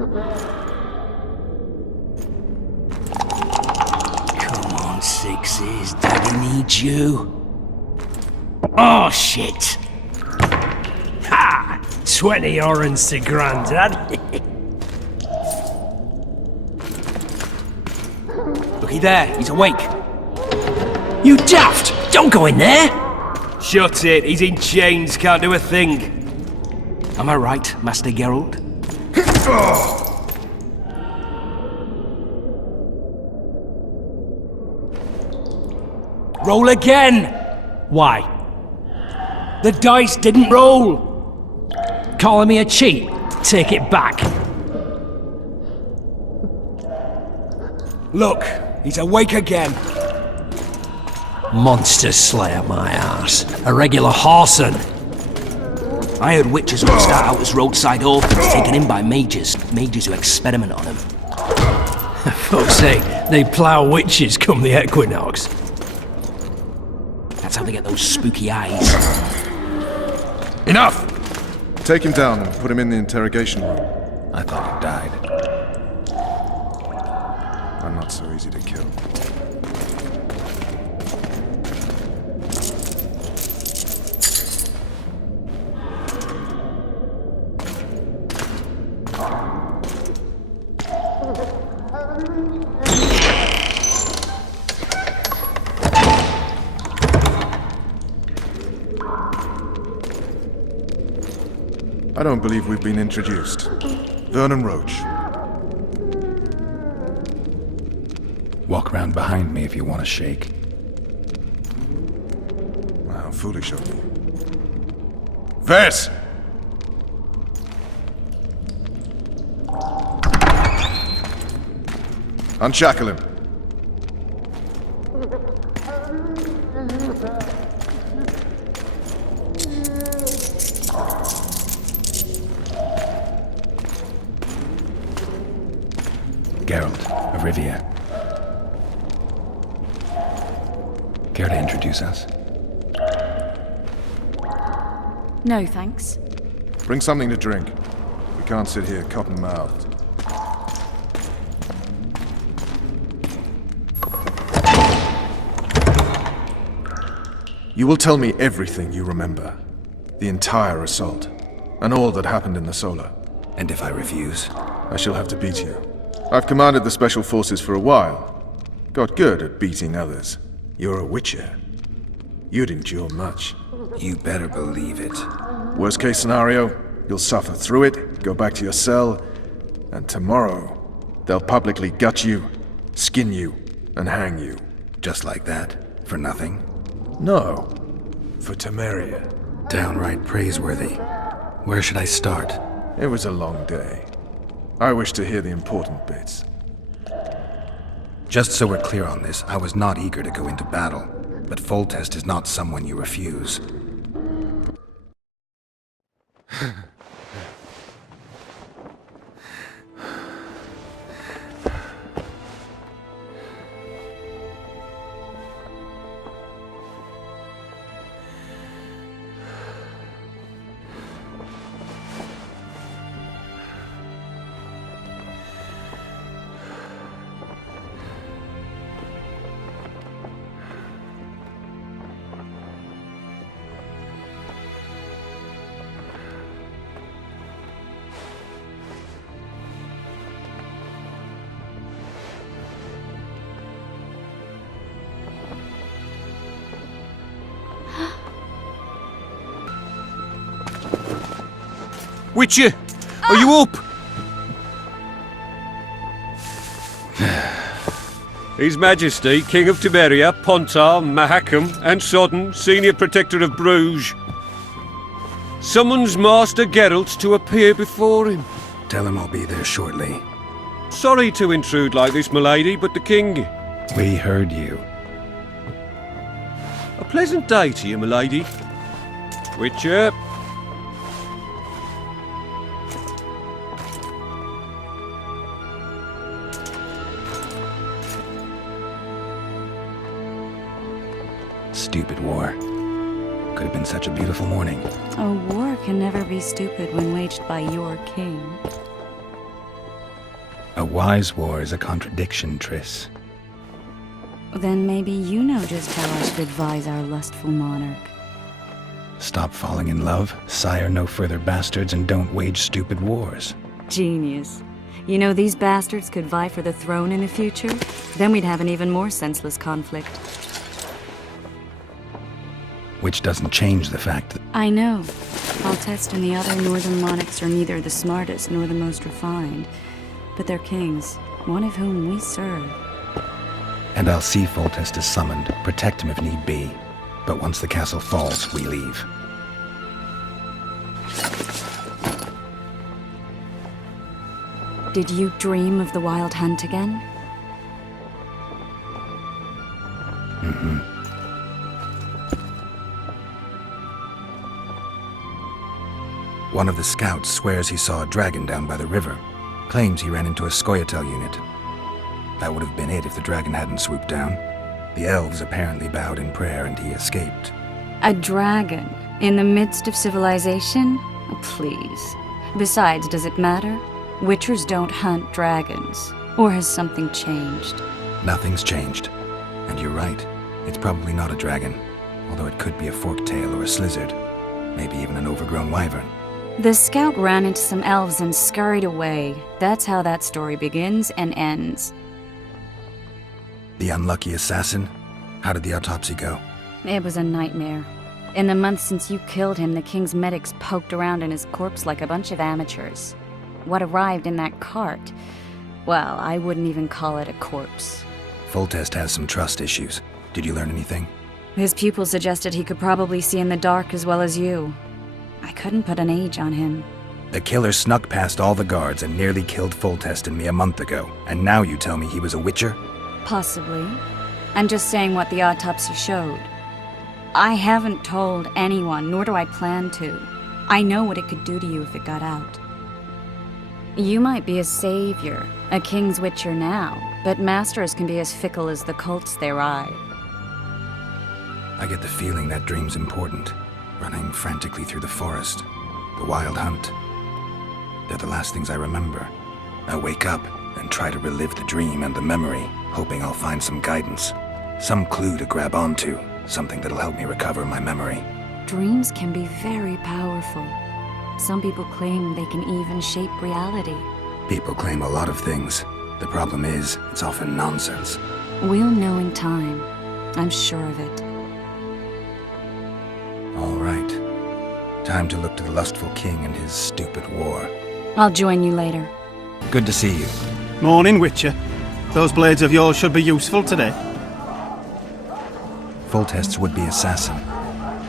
Come on, Sixes. Daddy needs you. Oh, shit! Ha! 20 orange to Grandad. Looky there, he's awake. You daft! Don't go in there! Shut it, he's in chains, can't do a thing. Am I right, Master Geralt? Roll again! Why? The dice didn't roll! Calling me a cheat? Take it back. Look, he's awake again. Monster Slayer, my ass. A regular whoreson. I heard witches would start out as roadside orphans taken in by mages. Mages who experiment on them. Fuck's sake, they plough witches come the equinox. That's how they get those spooky eyes. Enough! Take him down and put him in the interrogation room. I thought he died. I'm not so easy to kill. I don't believe we've been introduced. Vernon Roach. Walk around behind me if you want to shake. How foolish of me. Vess! Unshackle him. Geralt of Rivia. Care to introduce us? No, thanks. Bring something to drink. We can't sit here cotton-mouthed. You will tell me everything you remember. The entire assault. And all that happened in the Solar. And if I refuse? I shall have to beat you. I've commanded the Special Forces for a while. Got good at beating others. You're a Witcher. You'd endure much. You better believe it. Worst case scenario, you'll suffer through it, go back to your cell, and tomorrow, they'll publicly gut you, skin you, and hang you. Just like that? For nothing? No. For Temeria. Downright praiseworthy. Where should I start? It was a long day. I wish to hear the important bits. Just so we're clear on this, I was not eager to go into battle, but Foltest is not someone you refuse. Witcher, are you up? His Majesty, King of Temeria, Pontar, Mahakam, and Sodden, Senior Protector of Bruges, summons Master Geralt to appear before him. Tell him I'll be there shortly. Sorry to intrude like this, milady, but the King... We heard you. A pleasant day to you, milady. Witcher. Stupid war. Could have been such a beautiful morning. A war can never be stupid when waged by your king. A wise war is a contradiction, Triss. Then maybe you know just how I should advise our lustful monarch. Stop falling in love, sire no further bastards, and don't wage stupid wars. Genius. You know, these bastards could vie for the throne in the future? Then we'd have an even more senseless conflict. Which doesn't change the fact that I know. Foltest and the other northern monarchs are neither the smartest nor the most refined. But they're kings, one of whom we serve. And I'll see Foltest is summoned, protect him if need be. But once the castle falls, we leave. Did you dream of the Wild Hunt again? One of the scouts swears he saw a dragon down by the river. Claims he ran into a Scoia'tael unit. That would have been it if the dragon hadn't swooped down. The elves apparently bowed in prayer and he escaped. A dragon? In the midst of civilization? Oh, please. Besides, does it matter? Witchers don't hunt dragons. Or has something changed? Nothing's changed. And you're right. It's probably not a dragon. Although it could be a forktail or a slizzard. Maybe even an overgrown wyvern. The scout ran into some elves and scurried away. That's how that story begins and ends. The unlucky assassin? How did the autopsy go? It was a nightmare. In the months since you killed him, the king's medics poked around in his corpse like a bunch of amateurs. What arrived in that cart? Well, I wouldn't even call it a corpse. Foltest has some trust issues. Did you learn anything? His pupil suggested he could probably see in the dark as well as you. I couldn't put an age on him. The killer snuck past all the guards and nearly killed Foltest and me a month ago. And now you tell me he was a witcher? Possibly. I'm just saying what the autopsy showed. I haven't told anyone, nor do I plan to. I know what it could do to you if it got out. You might be a savior, a king's witcher now, but masters can be as fickle as the cults they ride. I get the feeling that dream's important. Running frantically through the forest. The Wild Hunt. They're the last things I remember. I wake up and try to relive the dream and the memory, hoping I'll find some guidance. Some clue to grab onto. Something that'll help me recover my memory. Dreams can be very powerful. Some people claim they can even shape reality. People claim a lot of things. The problem is, it's often nonsense. We'll know in time. I'm sure of it. All right. Time to look to the lustful king and his stupid war. I'll join you later. Good to see you. Morning, Witcher. Those blades of yours should be useful today. Foltest's would-be assassin.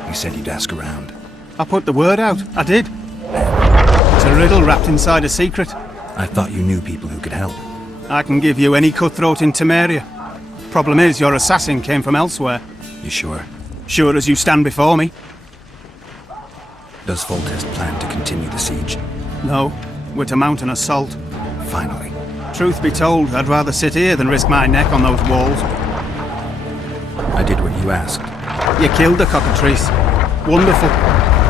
You said you'd ask around. I put the word out. I did. It's a riddle wrapped inside a secret. I thought you knew people who could help. I can give you any cutthroat in Temeria. Problem is, your assassin came from elsewhere. You sure? Sure as you stand before me. Does Foltest plan to continue the siege? No, we're to mount an assault. Finally. Truth be told, I'd rather sit here than risk my neck on those walls. I did what you asked. You killed the cockatrice. Wonderful.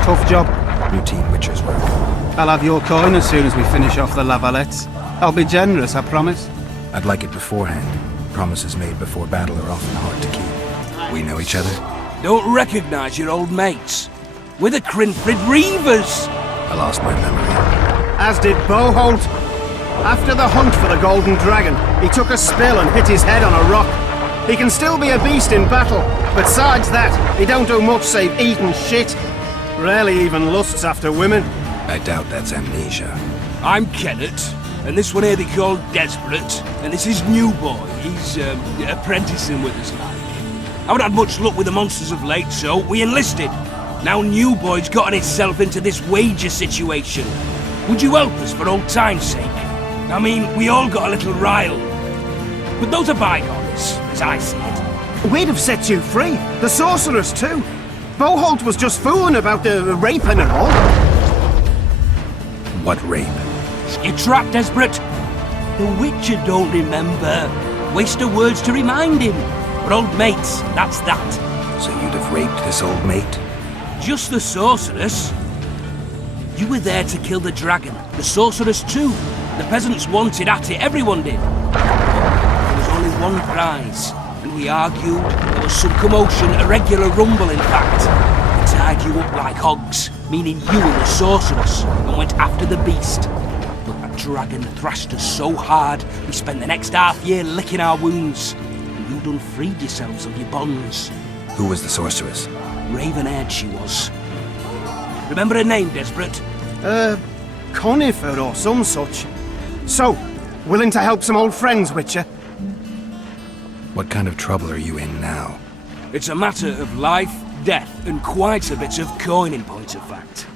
Tough job. Routine witcher's work. I'll have your coin as soon as we finish off the Lavalettes. I'll be generous, I promise. I'd like it beforehand. Promises made before battle are often hard to keep. We know each other? Don't recognize your old mates. We're the Crinfrid Reavers! I lost my memory. As did Boholt. After the hunt for the Golden Dragon, he took a spill and hit his head on a rock. He can still be a beast in battle, but besides that, he don't do much save eat and shit. Rarely even lusts after women. I doubt that's amnesia. I'm Kenneth, and this one here they call Desperate, and this is New Boy. He's apprenticing with us like. I haven't had much luck with the monsters of late, so we enlisted. Now New Boy's gotten itself into this wager situation. Would you help us for old time's sake? I mean, we all got a little riled. But those are bygones, as I see it. We'd have set you free. The sorceress too. Boholt was just fooling about the raping and all. What rape? You trapped, Desperate. The Witcher don't remember. Waste of words to remind him. But old mates, that's that. So you'd have raped this old mate? Just the sorceress. You were there to kill the dragon. The sorceress too. The peasants wanted at it, everyone did. There was only one prize, and we argued. There was some commotion, a regular rumble in fact. We tied you up like hogs, meaning you and the sorceress, and went after the beast. But that dragon thrashed us so hard, we spent the next half year licking our wounds. And you done freed yourselves of your bonds. Who was the sorceress? Raven-haired she was. Remember her name, Desperate? Conifer or some such. So, willing to help some old friends, Witcher? What kind of trouble are you in now? It's a matter of life, death, and quite a bit of coin in point of fact.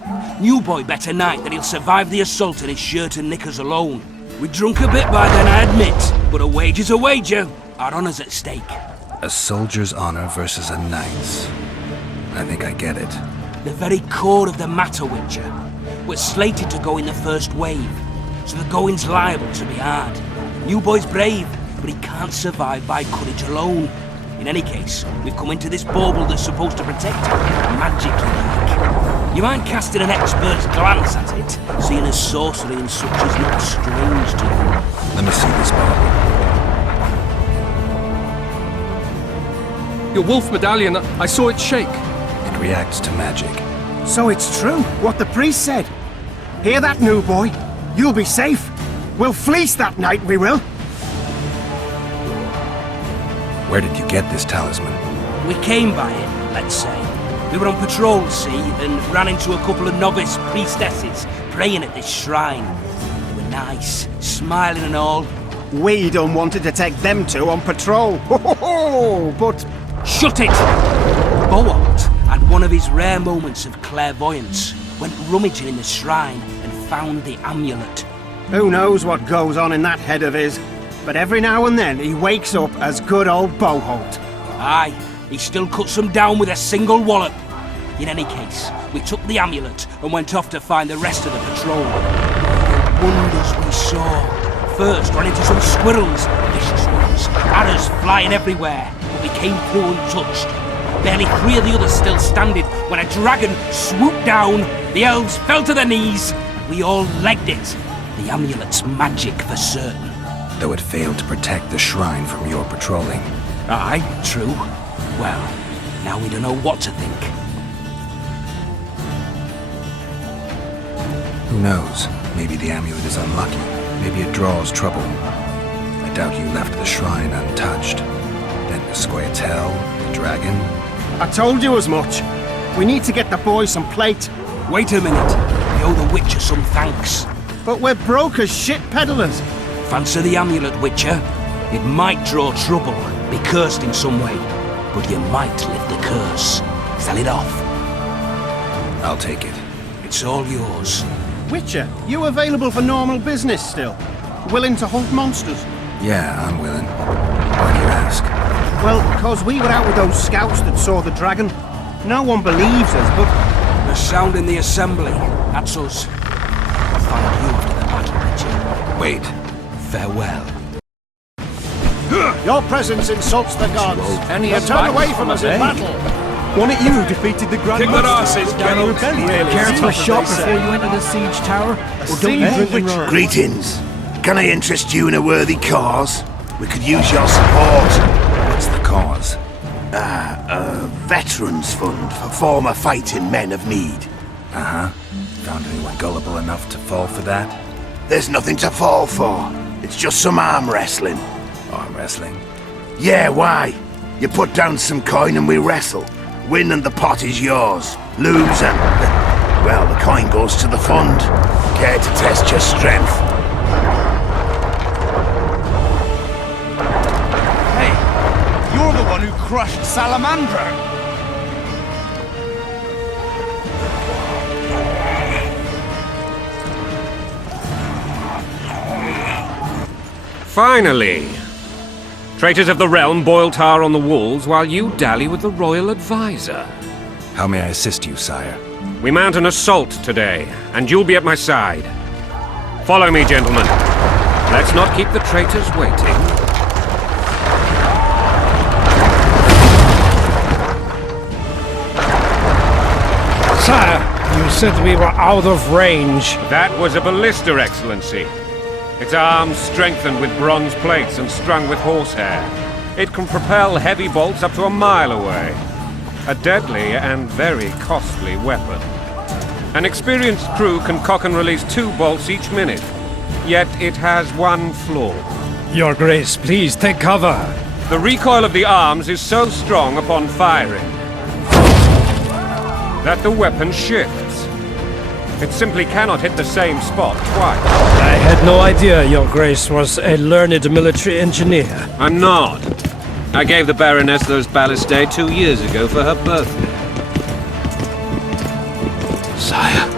New boy bet a night that he'll survive the assault in his shirt and knickers alone. We drunk a bit by then, I admit, but a wager's a wager. Our honour's at stake. A soldier's honor versus a knight's. I think I get it. The very core of the matter, Witcher. We're slated to go in the first wave, so the going's liable to be hard. New boy's brave, but he can't survive by courage alone. In any case, we've come into this bauble that's supposed to protect him, magically like. You mind casting an expert's glance at it, seeing as sorcery and such is not strange to you? Let me see this bauble. Your wolf medallion, I saw it shake. It reacts to magic. So it's true, what the priest said. Hear that, new boy? You'll be safe. We'll fleece that night, we will. Where did you get this talisman? We came by it, let's say. We were on patrol, see, and ran into a couple of novice priestesses praying at this shrine. They were nice, smiling and all. We done wanted to take them two on patrol. But Shut it! Boart had one of his rare moments of clairvoyance, went rummaging in the shrine and found the amulet. who knows what goes on in that head of his? But every now and then he wakes up as good old Boholt. Aye, he still cuts them down with a single wallop. In any case, we took the amulet and went off to find the rest of the patrol. Wonders we saw. First ran into some squirrels, vicious ones, arrows flying everywhere, but we came through untouched. Barely 3 of the others still standing when a dragon swooped down, the elves fell to their knees, and we all legged it. The amulet's magic for certain. Though it failed to protect the shrine from your patrolling. Aye, true. Well, now we don't know what to think. Who knows? Maybe the amulet is unlucky. Maybe it draws trouble. I doubt you left the shrine untouched. Then the Scoia'tael, the dragon. I told you as much. We need to get the boys some plate. Wait a minute. We owe the Witcher some thanks. But we're broke as shit peddlers. Fancy the amulet, Witcher. It might draw trouble, be cursed in some way, but you might lift the curse. Sell it off. I'll take it. It's all yours. Witcher, you available for normal business still? Willing to hunt monsters? Yeah, I'm willing. Why do you ask? Well, 'cause we were out with those scouts that saw the dragon. No one believes us, but The sound in the assembly. That's us. I'll find you after the battle, Witcher. Wait. Farewell. Your presence insults the gods. Any You turn away from us in battle. Wasn't it you who defeated the Grand Master of the Rebellion? Careful shot before you enter the siege tower. Or don't you drink and run? Greetings. Can I interest you in a worthy cause? We could use your support. What's the cause? A veterans fund for former fighting men of need. Uh-huh. Found anyone gullible enough to fall for that? There's nothing to fall for. It's just some arm wrestling. Arm wrestling? Yeah, why? You put down some coin and we wrestle. Win and the pot is yours. Lose and... well, the coin goes to the fund. Care to test your strength? Hey, you're the one who crushed Salamandra. Finally! Traitors of the realm boil tar on the walls while you dally with the royal advisor. How may I assist you, sire? We mount an assault today, and you'll be at my side. Follow me, gentlemen. Let's not keep the traitors waiting. Sire, you said we were out of range. That was a ballista, Excellency. Its arms strengthened with bronze plates and strung with horsehair. It can propel heavy bolts up to a mile away. A deadly and very costly weapon. An experienced crew can cock and release 2 bolts each minute. Yet it has one flaw. Your Grace, please take cover. The recoil of the arms is so strong upon firing that the weapon shifts. It simply cannot hit the same spot twice. I had no idea Your Grace was a learned military engineer. I'm not. I gave the Baroness those ballistae 2 years ago for her birthday. Sire.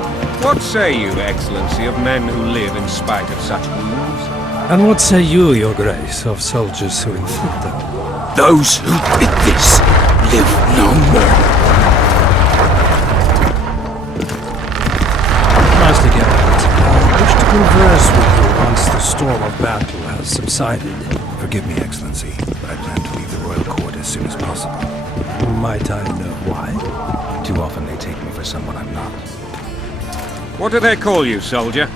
What say you, Excellency, of men who live in spite of such wounds? And what say you, Your Grace, of soldiers who inflict them? Those who did this live no more. Master Geralt, I wish to converse with you once the storm of battle has subsided. Forgive me, Excellency, but I plan to leave the royal court as soon as possible. Might I know why? Too often they take me for someone I'm not. What do they call you, soldier?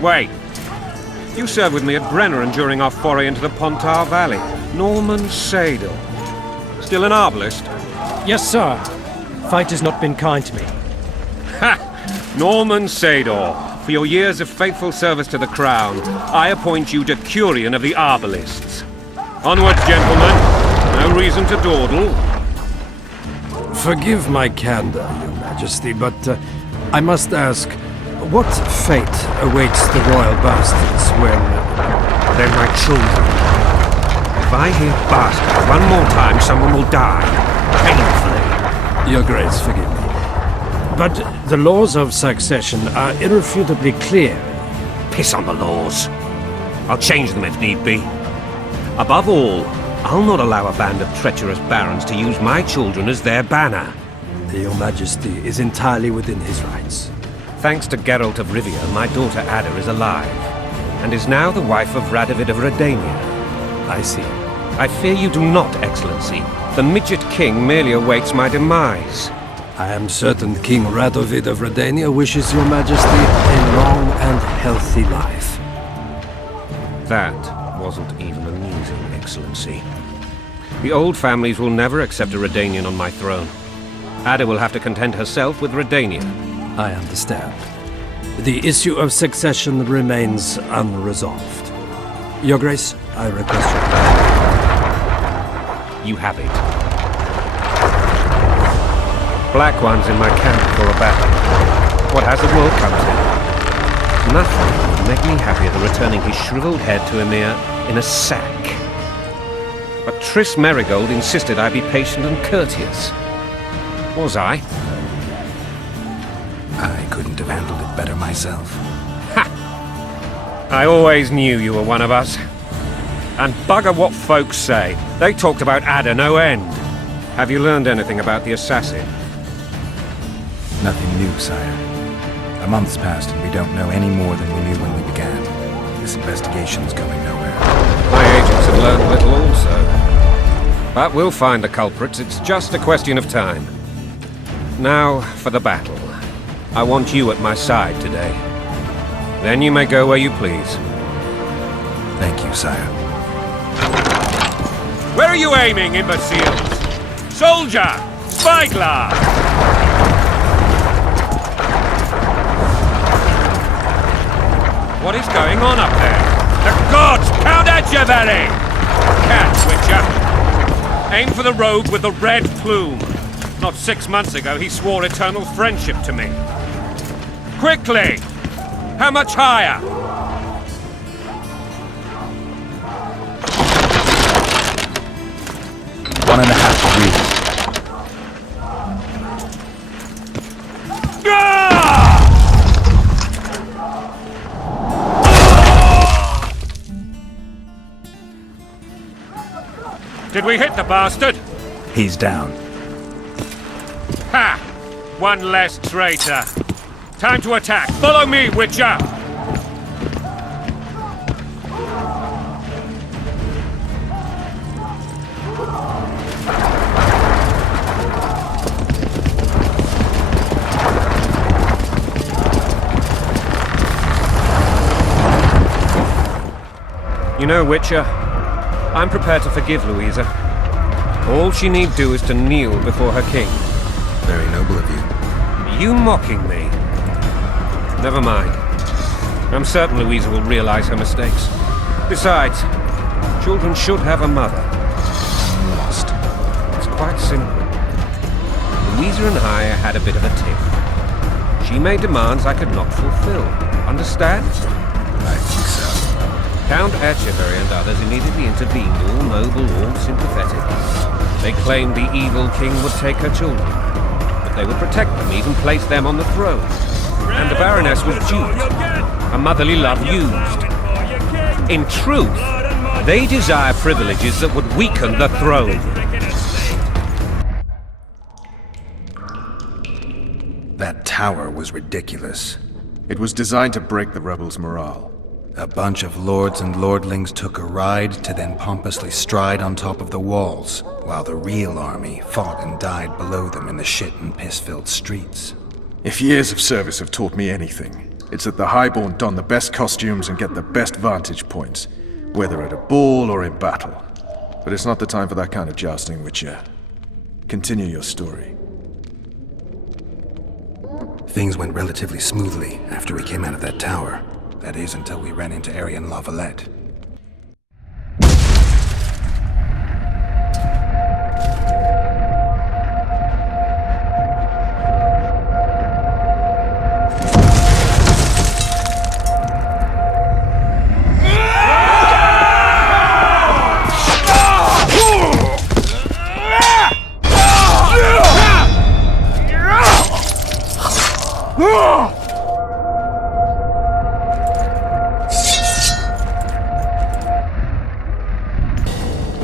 Wait. You served with me at Brenneran during our foray into the Pontar Valley. Norman Sadel. Still an arbalist? Yes, sir. Fight has not been kind to me. Ha! Norman Sador, for your years of faithful service to the crown, I appoint you Decurion of the Arbalists. Onwards, gentlemen. No reason to dawdle. Forgive my candor, Your Majesty, but I must ask, what fate awaits the royal bastards when... They're my children. If I hear bastard one more time, someone will die. Painfully. Your Grace, forgive me. But the laws of succession are irrefutably clear. Piss on the laws. I'll change them if need be. Above all, I'll not allow a band of treacherous barons to use my children as their banner. Your Majesty is entirely within his rights. Thanks to Geralt of Rivia, my daughter Ada is alive, and is now the wife of Radovid of Redania. I see. I fear you do not, Excellency. The Midget King merely awaits my demise. I am certain King Radovid of Redania wishes Your Majesty a long and healthy life. That wasn't even amusing, Excellency. The old families will never accept a Redanian on my throne. Ada will have to content herself with Redania. I understand. The issue of succession remains unresolved. Your Grace, I request your... You have it. Black One's in my camp for a battle. What has the world come to? Nothing would make me happier than returning his shriveled head to Emir in a sack. But Triss Merigold insisted I be patient and courteous. Was I? I couldn't have handled it better myself. Ha! I always knew you were one of us. And bugger what folks say. They talked about Ada no end. Have you learned anything about the assassin? Nothing new, sire. A month's passed and we don't know any more than we knew when we began. This investigation's going nowhere. My agents have learned little also. But we'll find the culprits. It's just a question of time. Now for the battle. I want you at my side today. Then you may go where you please. Thank you, sire. Where are you aiming, imbeciles? Soldier! Spyglass! What is going on up there? The gods pound at you, Very! Cat, Witcher! Aim for the rogue with the red plume. Not 6 months ago, he swore eternal friendship to me. Quickly! How much higher? One and a half degrees. Did we hit the bastard? He's down. Ha! One less traitor. Time to attack. Follow me, Witcher! You know, Witcher, I'm prepared to forgive Louisa. All she need do is to kneel before her king. Very noble of you. Are you mocking me? Never mind. I'm certain Louisa will realize her mistakes. Besides, children should have a mother. I'm lost. It's quite simple. Louisa and I had a bit of a tiff. She made demands I could not fulfill. Understand? I think so. Count Etcheverry and others immediately intervened, all noble, all sympathetic. They claimed the evil king would take her children, but they would protect them, even place them on the throne. And the Baroness was duped, her motherly love used. In truth, they desire privileges that would weaken the throne. That tower was ridiculous. It was designed to break the rebels' morale. A bunch of lords and lordlings took a ride to then pompously stride on top of the walls, while the real army fought and died below them in the shit and piss-filled streets. If years of service have taught me anything, it's that the Highborn don the best costumes and get the best vantage points, whether at a ball or in battle. But it's not the time for that kind of jousting, Witcher. Continue your story. Things went relatively smoothly after we came out of that tower. That is, until we ran into Aryan La Valette.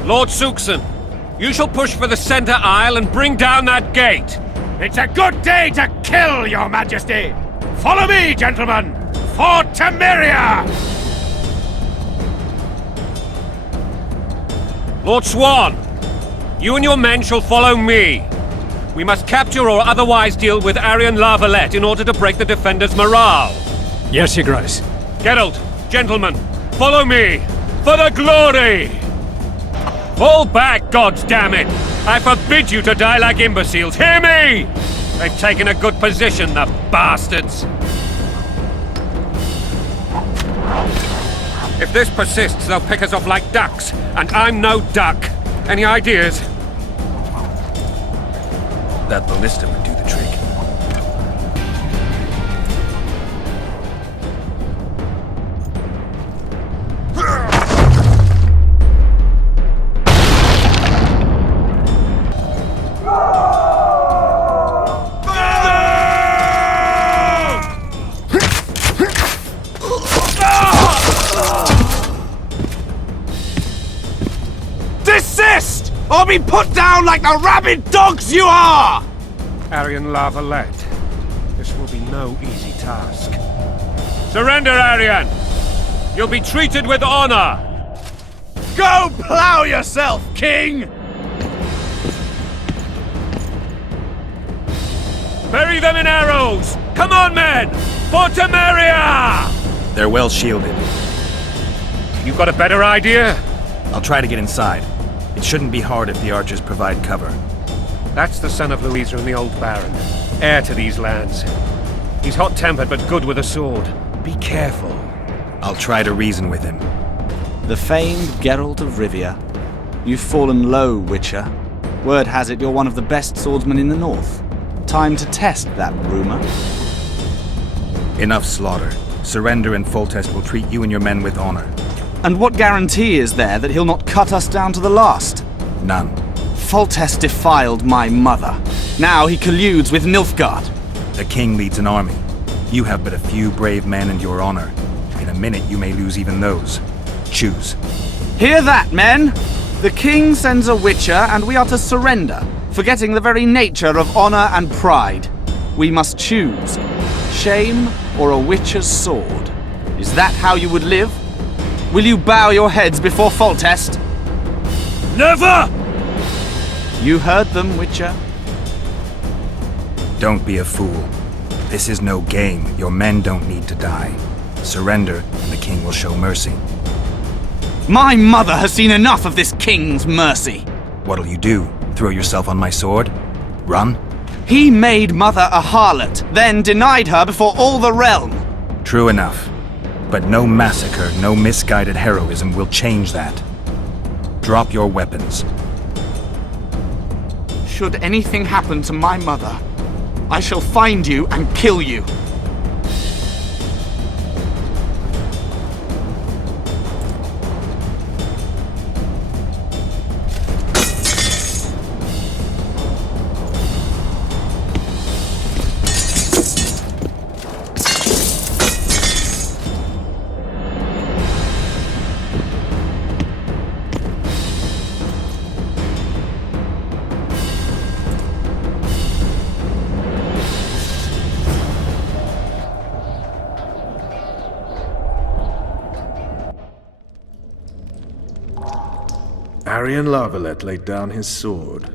Lord Suxon, you shall push for the center aisle and bring down that gate. It's a good day to kill, your majesty! Follow me, gentlemen! For Temeria! Lord Swan, you and your men shall follow me. We must capture or otherwise deal with Aryan La Valette in order to break the defenders' morale. Yes, Your Grace. Geralt, gentlemen, follow me! For the glory! Fall back, goddammit! I forbid you to die like imbeciles, hear me! They've taken a good position, the bastards! If this persists, they'll pick us off like ducks, and I'm no duck. Any ideas? That ballista would do the trick. Desist! Or be put down like the rabid dogs you are! Aryan La Valette, this will be no easy task. Surrender, Aryan! You'll be treated with honor! Go plow yourself, king! Bury them in arrows! Come on, men! For Temeria! They're well shielded. You got a better idea? I'll try to get inside. It shouldn't be hard if the archers provide cover. That's the son of Louisa and the old Baron, heir to these lands. He's hot-tempered but good with a sword. Be careful. I'll try to reason with him. The famed Geralt of Rivia. You've fallen low, Witcher. Word has it you're one of the best swordsmen in the north. Time to test that rumor. Enough slaughter. Surrender and Foltest will treat you and your men with honor. And what guarantee is there that he'll not cut us down to the last? None. Foltest defiled my mother. Now he colludes with Nilfgaard. The king leads an army. You have but a few brave men and your honor. In a minute you may lose even those. Choose. Hear that, men! The king sends a witcher and we are to surrender, forgetting the very nature of honor and pride. We must choose. Shame or a witcher's sword. Is that how you would live? Will you bow your heads before Foltest? Never! You heard them, Witcher. Don't be a fool. This is no game. Your men don't need to die. Surrender, and the king will show mercy. My mother has seen enough of this king's mercy. What'll you do? Throw yourself on my sword? Run? He made mother a harlot, then denied her before all the realm. True enough. But no massacre, no misguided heroism will change that. Drop your weapons. Should anything happen to my mother, I shall find you and kill you. Arian Lavalette laid down his sword.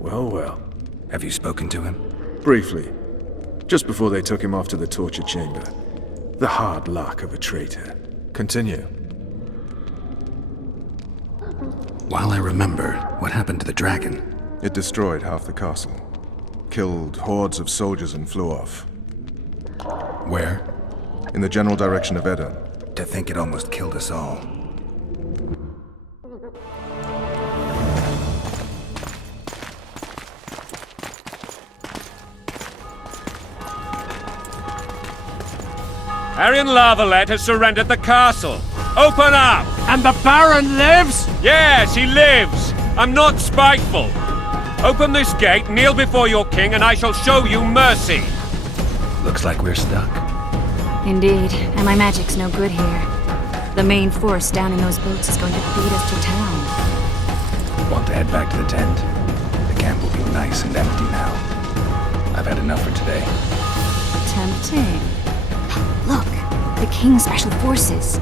Well, well. Have you spoken to him? Briefly. Just before they took him off to the torture chamber. The hard luck of a traitor. Continue. While I remember, what happened to the dragon? It destroyed half the castle. Killed hordes of soldiers and flew off. Where? In the general direction of Edon. To think it almost killed us all. Arian Lavalette has surrendered the castle. Open up! And the Baron lives? Yes, he lives. I'm not spiteful. Open this gate, kneel before your king, and I shall show you mercy. Looks like we're stuck. Indeed, and my magic's no good here. The main force down in those boats is going to beat us to town. Want to head back to the tent? The camp will be nice and empty now. I've had enough for today. Tempting. Look, the King's Special Forces.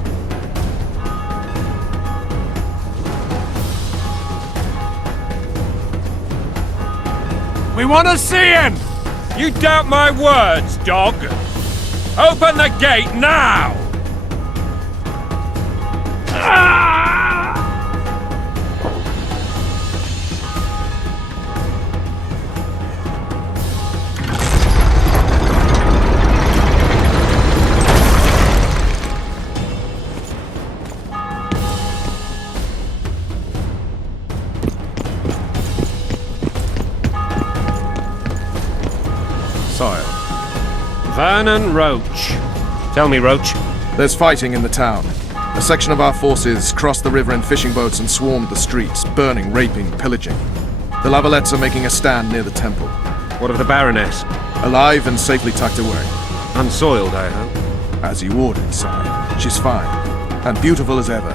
We want to see him! You doubt my words, dog? Open the gate now! Sire. Vernon Roach. Tell me, Roach. There's fighting in the town. A section of our forces crossed the river in fishing boats and swarmed the streets, burning, raping, pillaging. The Lavalettes are making a stand near the temple. What of the Baroness? Alive and safely tucked away. Unsoiled, I hope. As you ordered, sire. She's fine. And beautiful as ever.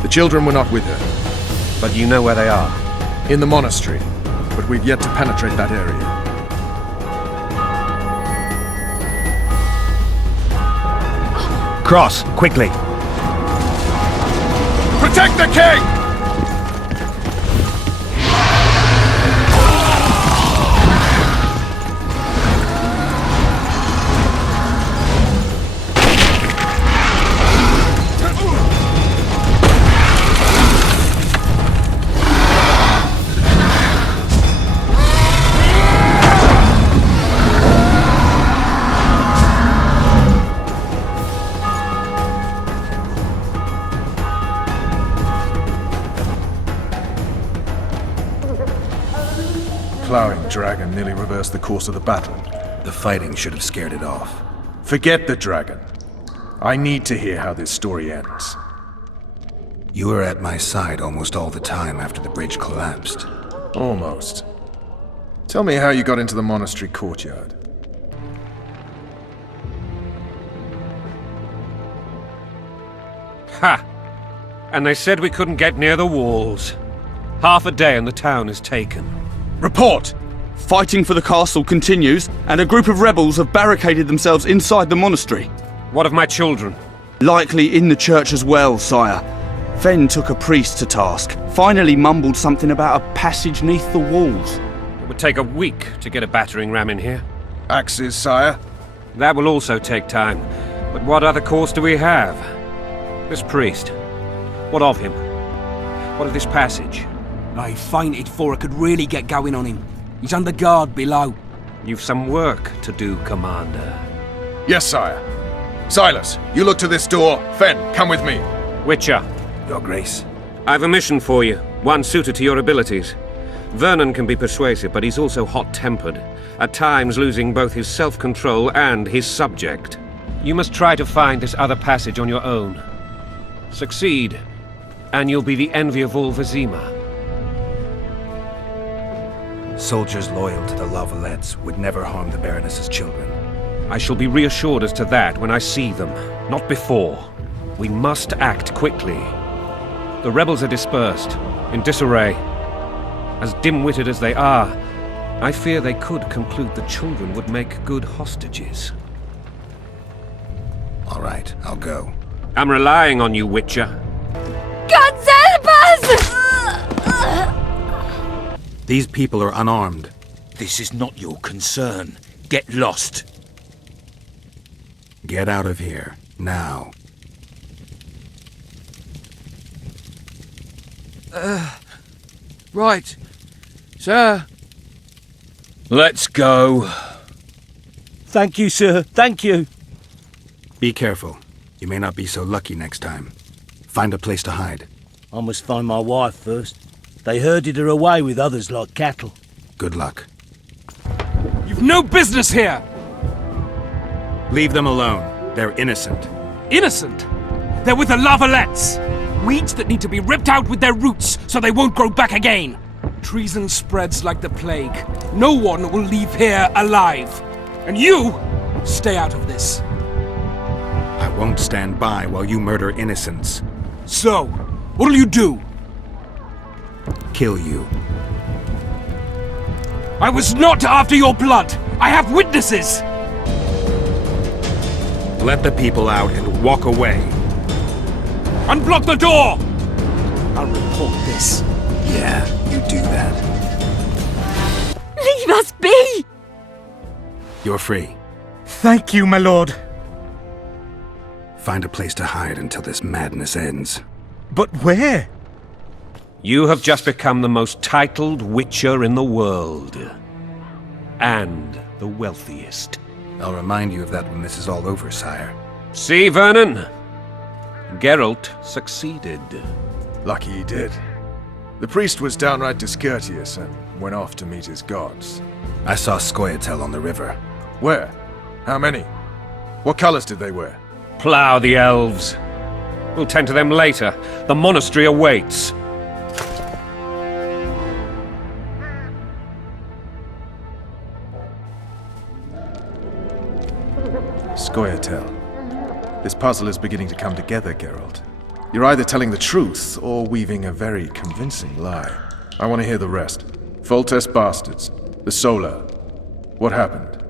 The children were not with her. But you know where they are? In the monastery. But we've yet to penetrate that area. Cross, quickly! Protect the king! Plowing dragon nearly reversed the course of the battle. The fighting should have scared it off. Forget the dragon. I need to hear how this story ends. You were at my side almost all the time after the bridge collapsed. Almost. Tell me how you got into the monastery courtyard. Ha! And they said we couldn't get near the walls. Half a day and the town is taken. Report! Fighting for the castle continues, and a group of rebels have barricaded themselves inside the monastery. What of my children? Likely in the church as well, sire. Fen took a priest to task, finally mumbled something about a passage neath the walls. It would take a week to get a battering ram in here. Axes, sire? That will also take time. But what other course do we have? This priest. What of him? What of this passage? I fainted before I could really get going on him. He's under guard below. You've some work to do, Commander. Yes, sire. Silas, you look to this door. Fen, come with me. Witcher, Your Grace. I've a mission for you, one suited to your abilities. Vernon can be persuasive, but he's also hot-tempered, at times losing both his self-control and his subject. You must try to find this other passage on your own. Succeed, and you'll be the envy of all Vizima. Soldiers loyal to the La Valettes would never harm the Baroness's children. I shall be reassured as to that when I see them, not before. We must act quickly. The rebels are dispersed, in disarray. As dim-witted as they are, I fear they could conclude the children would make good hostages. All right, I'll go. I'm relying on you, Witcher. God help us! These people are unarmed. This is not your concern. Get lost. Get out of here, now. Right. Sir. Let's go. Thank you, sir. Thank you. Be careful. You may not be so lucky next time. Find a place to hide. I must find my wife first. They herded her away with others like cattle. Good luck. You've no business here! Leave them alone. They're innocent. Innocent? They're with the La Valettes! Weeds that need to be ripped out with their roots so they won't grow back again. Treason spreads like the plague. No one will leave here alive. And you, stay out of this. I won't stand by while you murder innocents. So, what'll you do? Kill you. I was not after your blood! I have witnesses! Let the people out and walk away. Unblock the door! I'll report this. Yeah, you do that. Leave us be! You're free. Thank you, my lord. Find a place to hide until this madness ends. But where? You have just become the most titled Witcher in the world. And the wealthiest. I'll remind you of that when this is all over, sire. See, Vernon? Geralt succeeded. Lucky he did. The priest was downright discourteous and went off to meet his gods. I saw Scoia'tael on the river. Where? How many? What colors did they wear? Plough the elves. We'll tend to them later. The monastery awaits. Scoia'tael. This puzzle is beginning to come together, Geralt. You're either telling the truth or weaving a very convincing lie. I want to hear the rest. Foltest bastards. The Solar. What happened?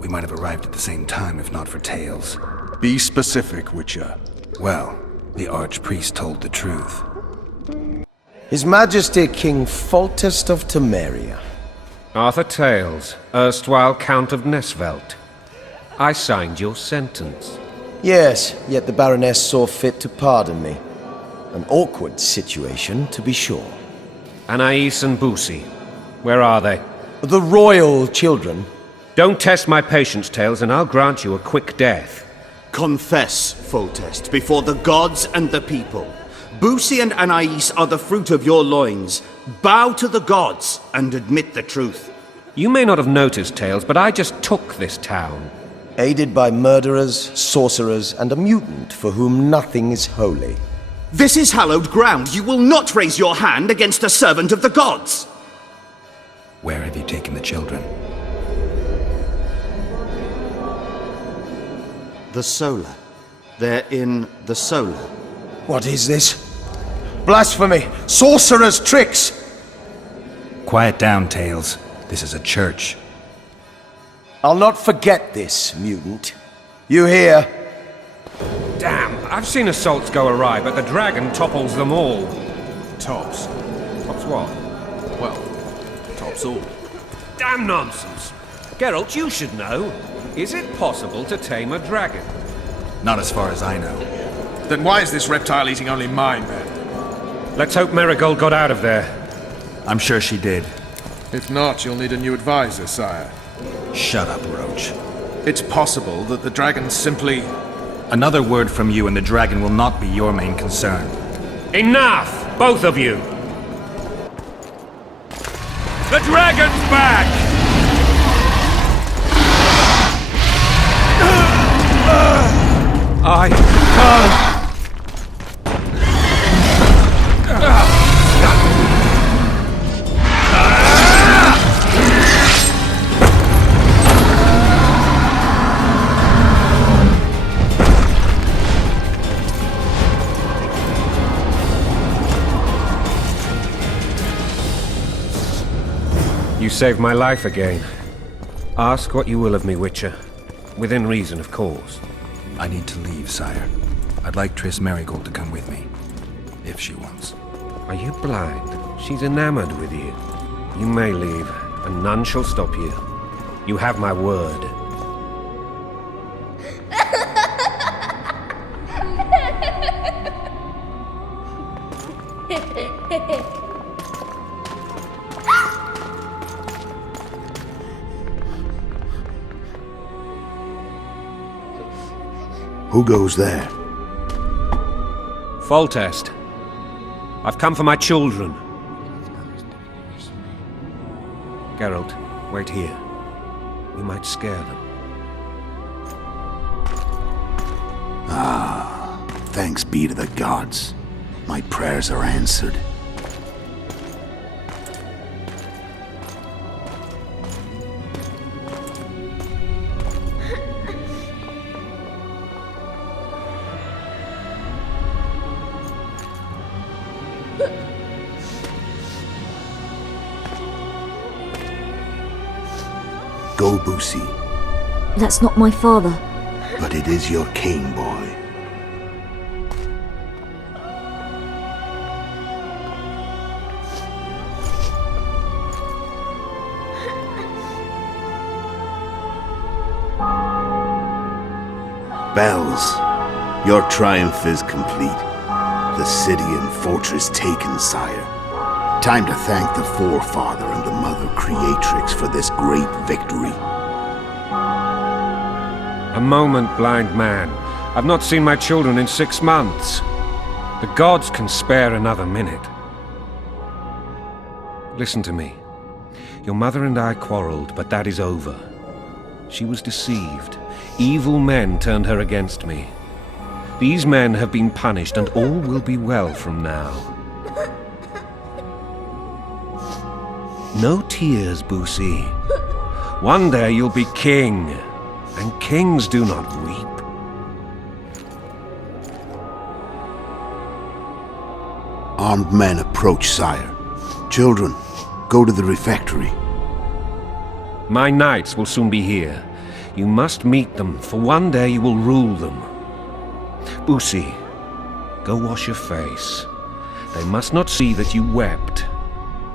We might have arrived at the same time if not for Tales. Be specific, Witcher. Well, the Archpriest told the truth. His Majesty King Foltest of Temeria. Arthur Tales, erstwhile Count of Nesvelt. I signed your sentence. Yes, yet the Baroness saw fit to pardon me. An awkward situation, to be sure. Anais and Boussy, where are they? The royal children. Don't test my patience, Tales, and I'll grant you a quick death. Confess, Foltest, before the gods and the people. Boussy and Anais are the fruit of your loins. Bow to the gods and admit the truth. You may not have noticed, Tales, but I just took this town. Aided by murderers, sorcerers, and a mutant for whom nothing is holy. This is hallowed ground. You will not raise your hand against a servant of the gods! Where have you taken the children? The Solar. They're in the Solar. What is this? Blasphemy! Sorcerer's tricks! Quiet down, Tales. This is a church. I'll not forget this, mutant. You hear? Damn, I've seen assaults go awry, but the dragon topples them all. Tops. Tops what? Well, tops all. Damn nonsense! Geralt, you should know. Is it possible to tame a dragon? Not as far as I know. Then why is this reptile eating only my men? Let's hope Marigold got out of there. I'm sure she did. If not, you'll need a new advisor, sire. Shut up, Roach. It's possible that the dragon simply... Another word from you and the dragon will not be your main concern. Enough! Both of you! The dragon's back! I can't... You saved my life again. Ask what you will of me, Witcher. Within reason, of course. I need to leave, sire. I'd like Triss Marigold to come with me. If she wants. Are you blind? She's enamored with you. You may leave, and none shall stop you. You have my word. Who goes there? Foltest. I've come for my children. Geralt, wait here. We might scare them. Ah, thanks be to the gods. My prayers are answered. Go, Boosie. That's not my father. But it is your king, boy. Bells, your triumph is complete. The city and fortress taken, sire. Time to thank the Forefather and the Mother Creatrix for this great victory. A moment, blind man. I've not seen my children in 6 months. The gods can spare another minute. Listen to me. Your mother and I quarreled, but that is over. She was deceived. Evil men turned her against me. These men have been punished, and all will be well from now. No tears, Boosie. One day you'll be king, and kings do not weep. Armed men approach, sire. Children, go to the refectory. My knights will soon be here. You must meet them, for one day you will rule them. Boosie, go wash your face. They must not see that you wept.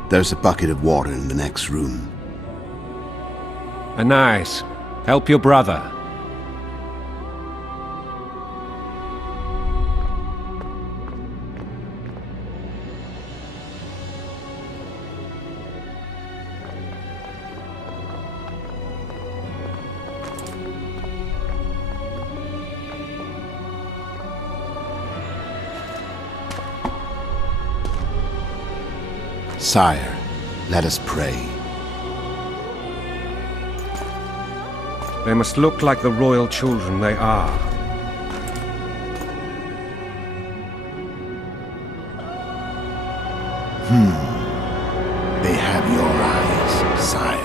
There's a bucket of water in the next room. Anais, help your brother. Sire, let us pray. They must look like the royal children they are. They have your eyes, sire.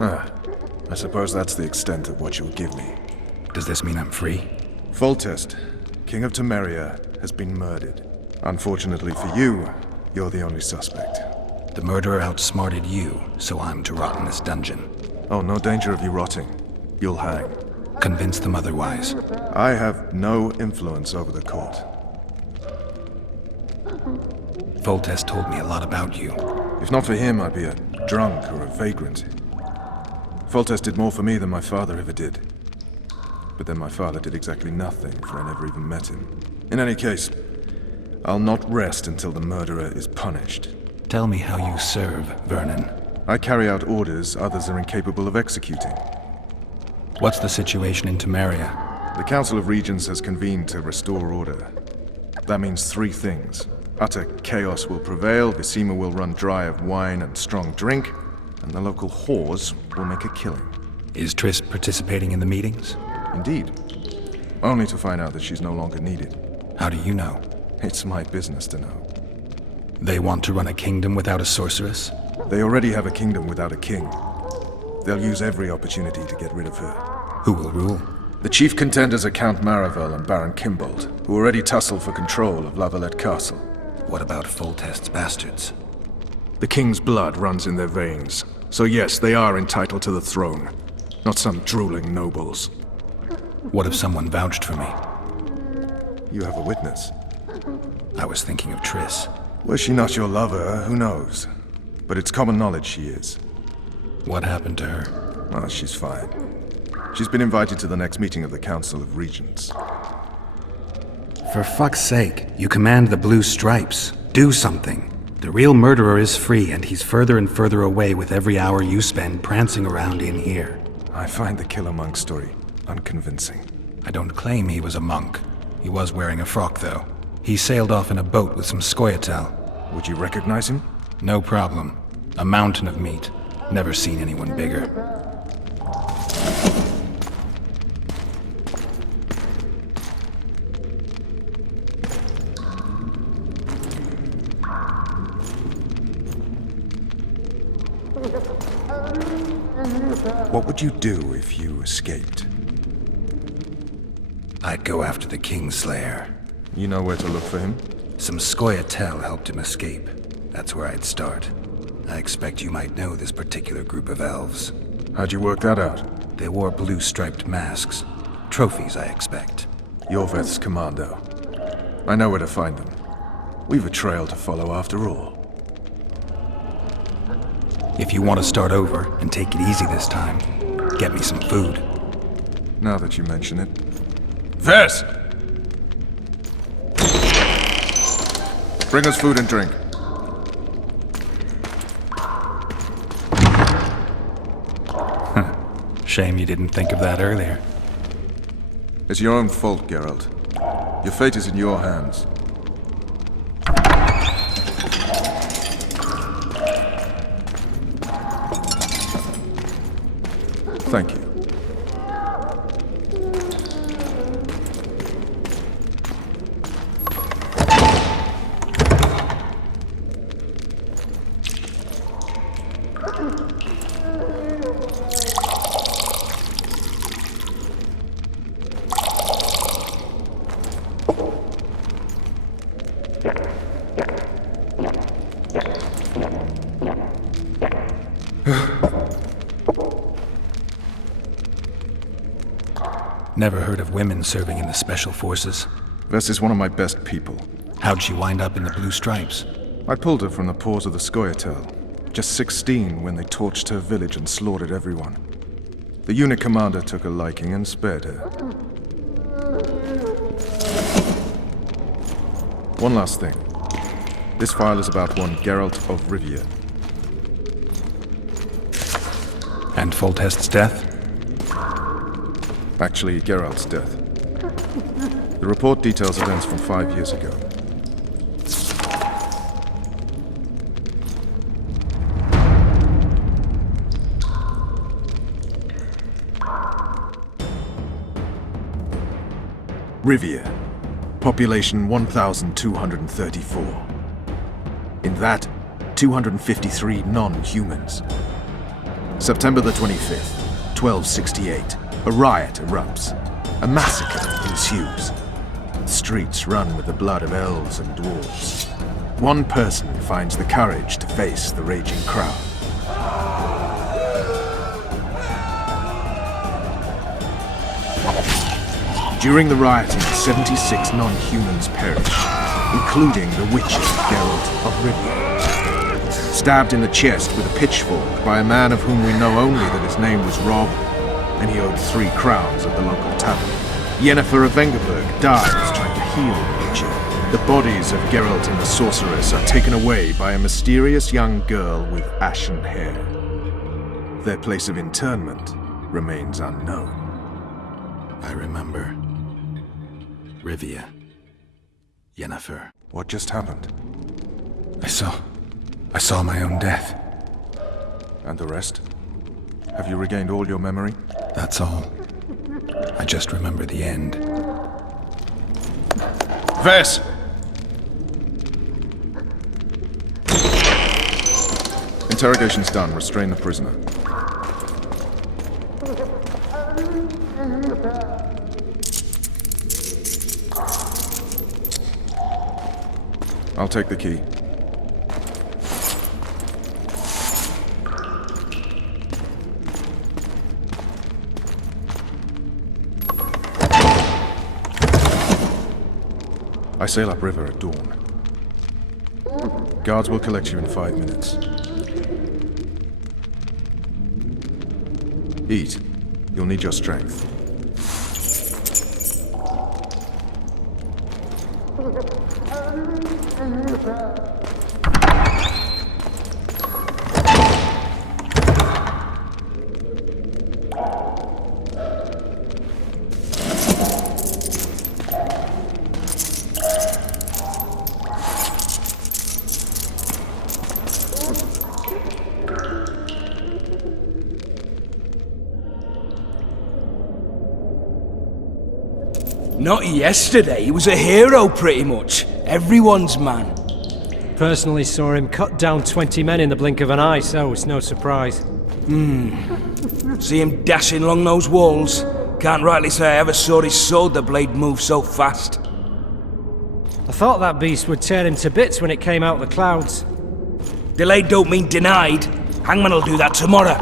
I suppose that's the extent of what you'll give me. Does this mean I'm free? Foltest, King of Temeria, has been murdered. Unfortunately for you, you're the only suspect. The murderer outsmarted you, so I'm to rot in this dungeon. Oh, no danger of you rotting. You'll hang. Convince them otherwise. I have no influence over the court. Foltest told me a lot about you. If not for him, I'd be a drunk or a vagrant. Foltest did more for me than my father ever did. But then my father did exactly nothing, for I never even met him. In any case, I'll not rest until the murderer is punished. Tell me how you serve, Vernon. I carry out orders others are incapable of executing. What's the situation in Temeria? The Council of Regents has convened to restore order. That means 3 things. Utter chaos will prevail, Vizima will run dry of wine and strong drink, and the local whores will make a killing. Is Triss participating in the meetings? Indeed. Only to find out that she's no longer needed. How do you know? It's my business to know. They want to run a kingdom without a sorceress? They already have a kingdom without a king. They'll use every opportunity to get rid of her. Who will rule? The chief contenders are Count Maravel and Baron Kimbold, who already tussle for control of Lavalette Castle. What about Foltest's bastards? The king's blood runs in their veins, so yes, they are entitled to the throne. Not some drooling nobles. What if someone vouched for me? You have a witness. I was thinking of Triss. Was she not your lover? Who knows? But it's common knowledge she is. What happened to her? Oh, she's fine. She's been invited to the next meeting of the Council of Regents. For fuck's sake, you command the Blue Stripes. Do something. The real murderer is free, and he's further and further away with every hour you spend prancing around in here. I find the Killer Monk story unconvincing. I don't claim he was a monk. He was wearing a frock, though. He sailed off in a boat with some Scoia'tael. Would you recognize him? No problem. A mountain of meat. Never seen anyone bigger. What would you do if you escaped? I'd go after the Kingslayer. You know where to look for him? Some Scoia'tael helped him escape. That's where I'd start. I expect you might know this particular group of elves. How'd you work that out? They wore blue-striped masks. Trophies, I expect. Yorveth's commando. I know where to find them. We've a trail to follow after all. If you want to start over and take it easy this time, get me some food. Now that you mention it. Vess! Bring us food and drink. Shame you didn't think of that earlier. It's your own fault, Geralt. Your fate is in your hands. Thank you. Never heard of women serving in the Special Forces. Vess is one of my best people. How'd she wind up in the Blue Stripes? I pulled her from the paws of the Scoia'tael. Just 16 when they torched her village and slaughtered everyone. The unit commander took a liking and spared her. One last thing. This file is about one Geralt of Rivia. And Foltest's death? Actually, Geralt's death. The report details events from 5 years ago. Rivia. Population 1,234. In that, 253 non-humans. September the 25th, 1268. A riot erupts. A massacre ensues. The streets run with the blood of elves and dwarves. One person finds the courage to face the raging crowd. During the rioting, 76 non-humans perish, including the Witcher, Geralt of Rivia. Stabbed in the chest with a pitchfork by a man of whom we know only that his name was Rob, and he owed 3 crowns at the local tavern. Yennefer of Vengerberg dies trying to heal the Witcher. The bodies of Geralt and the Sorceress are taken away by a mysterious young girl with ashen hair. Their place of internment remains unknown. I remember. Rivia. Yennefer. What just happened? I saw my own death. And the rest? Have you regained all your memory? That's all. I just remember the end. Vess! Interrogation's done. Restrain the prisoner. I'll take the key. I sail upriver at dawn. Guards will collect you in 5 minutes. Eat. You'll need your strength. Not yesterday, he was a hero pretty much. Everyone's man. Personally saw him cut down 20 men in the blink of an eye, so it's no surprise. See him dashing along those walls? Can't rightly say I ever saw his sword the blade move so fast. I thought that beast would tear him to bits when it came out of the clouds. Delayed don't mean denied. Hangman'll do that tomorrow.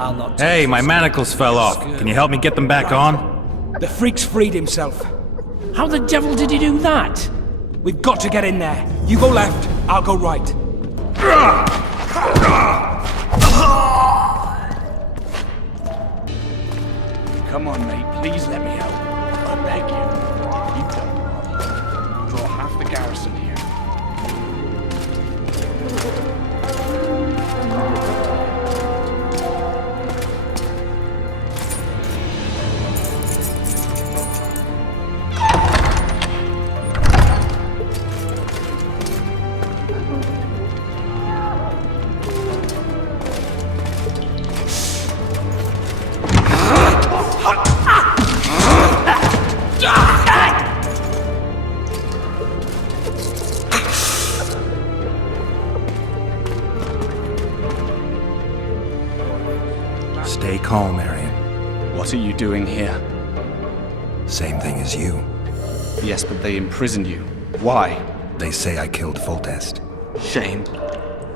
I'll not. Hey, my manacles fell off. Can you help me get them back on? The freak's freed himself. How the devil did he do that? We've got to get in there. You go left, I'll go right. Come on, mate. Please let me out. I beg you. You don't. Draw half the garrison here. Stay calm, Arian. What are you doing here? Same thing as you. Yes, but they imprisoned you. Why? They say I killed Foltest. Shame.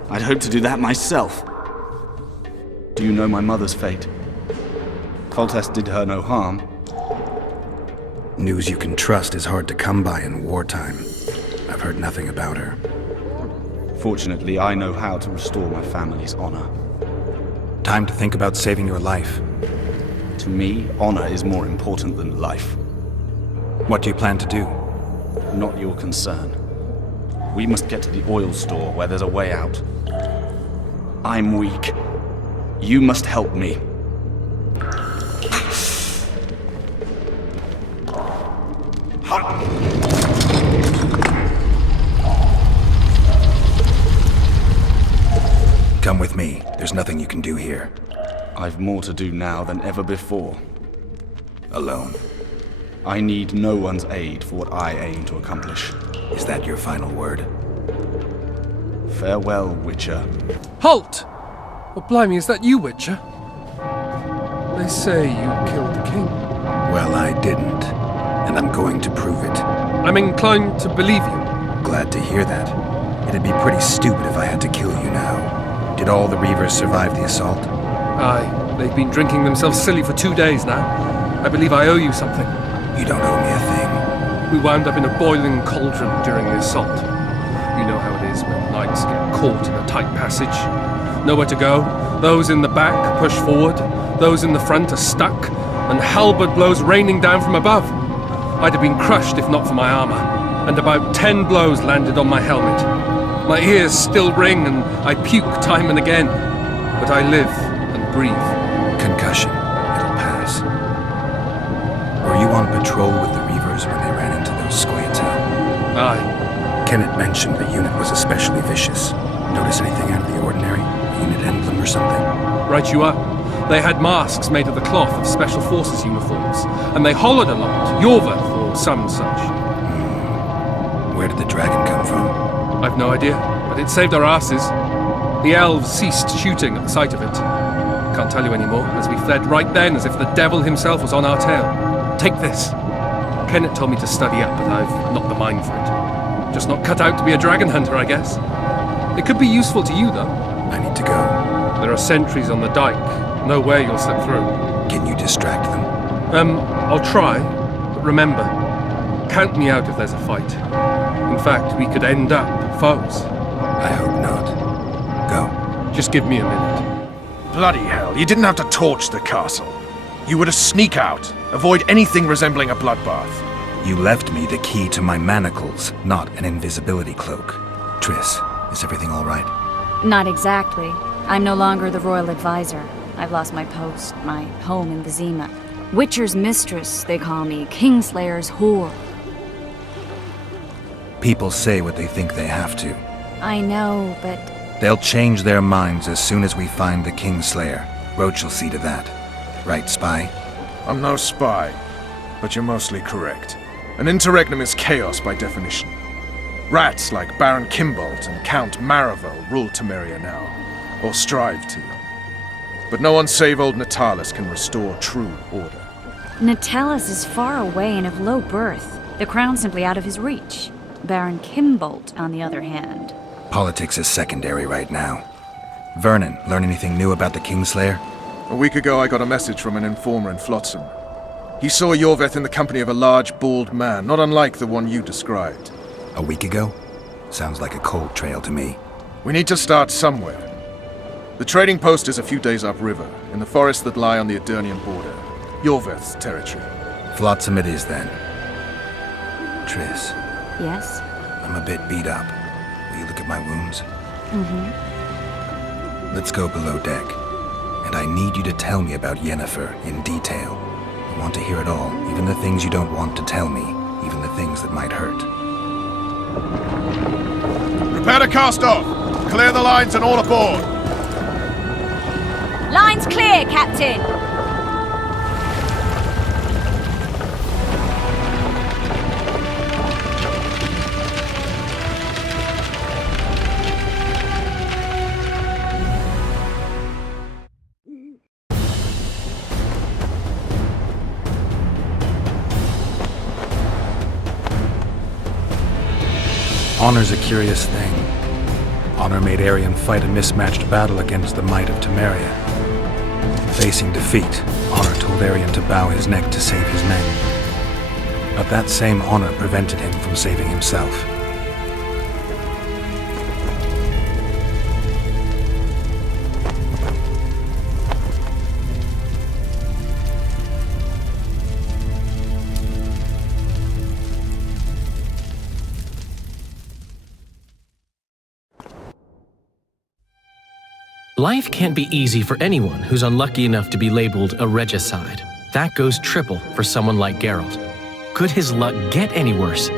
I'd hoped to do that myself. Do you know my mother's fate? Foltest did her no harm. News you can trust is hard to come by in wartime. I've heard nothing about her. Fortunately, I know how to restore my family's honor. Time to think about saving your life. To me, honor is more important than life. What do you plan to do? Not your concern. We must get to the oil store where there's a way out. I'm weak. You must help me. Come with me. There's nothing you can do here. I've more to do now than ever before. Alone. I need no one's aid for what I aim to accomplish. Is that your final word? Farewell, Witcher. Halt! Oh, blimey, is that you, Witcher? They say you killed the king. Well, I didn't. And I'm going to prove it. I'm inclined to believe you. Glad to hear that. It'd be pretty stupid if I had to kill you now. Did all the Reavers survive the assault? Aye, they've been drinking themselves silly for 2 days now. I believe I owe you something. You don't owe me a thing. We wound up in a boiling cauldron during the assault. You know how it is when knights get caught in a tight passage. Nowhere to go. Those in the back push forward. Those in the front are stuck. And halberd blows raining down from above. I'd have been crushed if not for my armor. And about 10 blows landed on my helmet. My ears still ring and I puke time and again. But I live and breathe. Concussion. It'll pass. Were you on patrol with the Reavers when they ran into those Scoia'tael? Aye. Kenneth mentioned the unit was especially vicious. Notice anything out of the ordinary? A unit emblem or something? Right you are. They had masks made of the cloth of Special Forces uniforms, and they hollered a lot, Yorvath or some such. Where did the dragon come from? I've no idea, but it saved our asses. The elves ceased shooting at the sight of it. Can't tell you anymore, as we fled right then as if the devil himself was on our tail. Take this. Kenneth told me to study up, but I've not the mind for it. Just not cut out to be a dragon hunter, I guess. It could be useful to you, though. I need to go. There are sentries on the dike. No way you'll slip through. Can you distract them? I'll try. But remember, count me out if there's a fight. In fact, we could end up foes. I hope not. Go. Just give me a minute. Bloody hell, you didn't have to torch the castle. You were to sneak out, avoid anything resembling a bloodbath. You left me the key to my manacles, not an invisibility cloak. Triss, is everything all right? Not exactly. I'm no longer the royal advisor. I've lost my post, my home in Vizima. Witcher's mistress, they call me. Kingslayer's whore. People say what they think they have to. I know, but... They'll change their minds as soon as we find the Kingslayer. Roach will see to that. Right, spy? I'm no spy, but you're mostly correct. An interregnum is chaos by definition. Rats like Baron Kimbolt and Count Maravel rule Temeria now, or strive to. But no one save old Natalis can restore true order. Natalis is far away and of low birth. The crown's simply out of his reach. Baron Kimbolt, on the other hand. Politics is secondary right now. Vernon, learn anything new about the Kingslayer? A week ago I got a message from an informer in Flotsam. He saw Yorvath in the company of a large, bald man, not unlike the one you described. A week ago? Sounds like a cold trail to me. We need to start somewhere. The trading post is a few days upriver, in the forests that lie on the Aedirnian border. Yorvath's territory. Flotsam it is, then. Triss. Yes? I'm a bit beat up. Will you look at my wounds? Mm-hmm. Let's go below deck. And I need you to tell me about Yennefer in detail. I want to hear it all, even the things you don't want to tell me, even the things that might hurt. Prepare to cast off! Clear the lines and all aboard! Line's clear, Captain! Honor's a curious thing. Honor made Arion fight a mismatched battle against the might of Temeria. Facing defeat, Honor told Arion to bow his neck to save his men. But that same honor prevented him from saving himself. Life can't be easy for anyone who's unlucky enough to be labeled a regicide. That goes triple for someone like Geralt. Could his luck get any worse?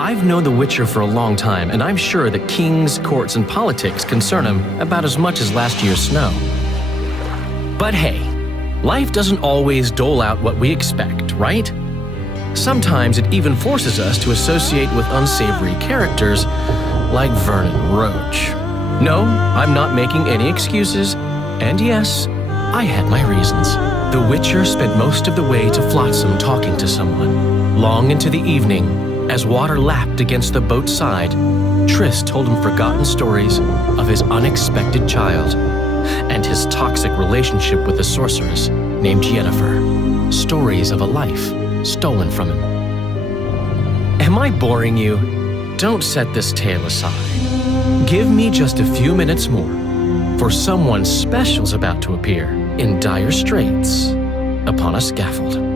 I've known the Witcher for a long time, and I'm sure that kings, courts, and politics concern him about as much as last year's snow. But hey, life doesn't always dole out what we expect, right? Sometimes it even forces us to associate with unsavory characters, like Vernon Roach. No, I'm not making any excuses, and yes, I had my reasons. The Witcher spent most of the way to Flotsam talking to someone. Long into the evening, as water lapped against the boat's side, Triss told him forgotten stories of his unexpected child and his toxic relationship with a sorceress named Yennefer. Stories of a life stolen from him. Am I boring you? Don't set this tale aside. Give me just a few minutes more, for someone special's about to appear in dire straits upon a scaffold.